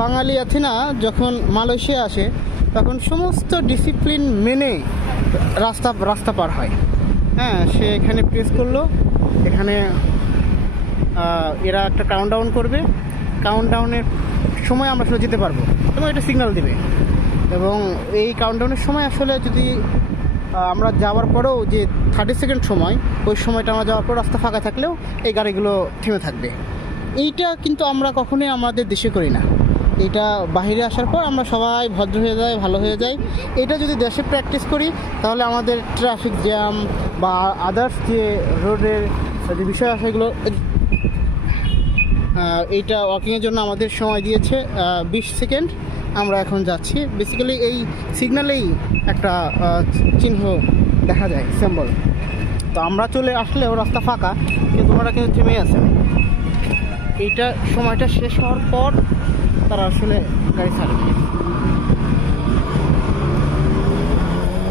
বাঙালি আছে না, যখন মালয়েশিয়া আসে তখন সমস্ত ডিসিপ্লিন মেনে রাস্তা পার হয়। হ্যাঁ, সে এখানে প্রেস করলো, এখানে এরা একটা কাউন্টডাউন করবে, কাউন্টডাউনের সময় আমরা আসলে যেতে পারবো এবং এটা সিগন্যাল দেবে। এবং এই কাউন্টডাউনের সময় আসলে যদি আমরা যাওয়ার পরেও যে 30 সেকেন্ড সময়, ওই সময়টা আমরা যাওয়ার পর রাস্তা ফাঁকা থাকলেও এই গাড়িগুলো থেমে থাকবে। এইটা কিন্তু আমরা কখনোই আমাদের দেশে করি না। এটা বাইরে আসার পর আমরা সবাই ভদ্র হয়ে যাই, ভালো হয়ে যাই। এটা যদি দেশে প্র্যাকটিস করি তাহলে আমাদের ট্রাফিক জ্যাম বা আদার্স যে রোডের যে বিষয় আছে এগুলো, এইটা ওয়াকিংয়ের জন্য আমাদের সময় দিয়েছে 20 সেকেন্ড। আমরা এখন যাচ্ছি। বেসিক্যালি এই সিগন্যালেই একটা চিহ্ন দেখা যায়, সিম্বল। তো আমরা চলে আসলেও রাস্তা ফাঁকা, কিন্তু ওরা কিন্তু থেমে আছে। এইটা সময়টা শেষ হওয়ার পর তারা আসলে গাড়ি ছাড়বে।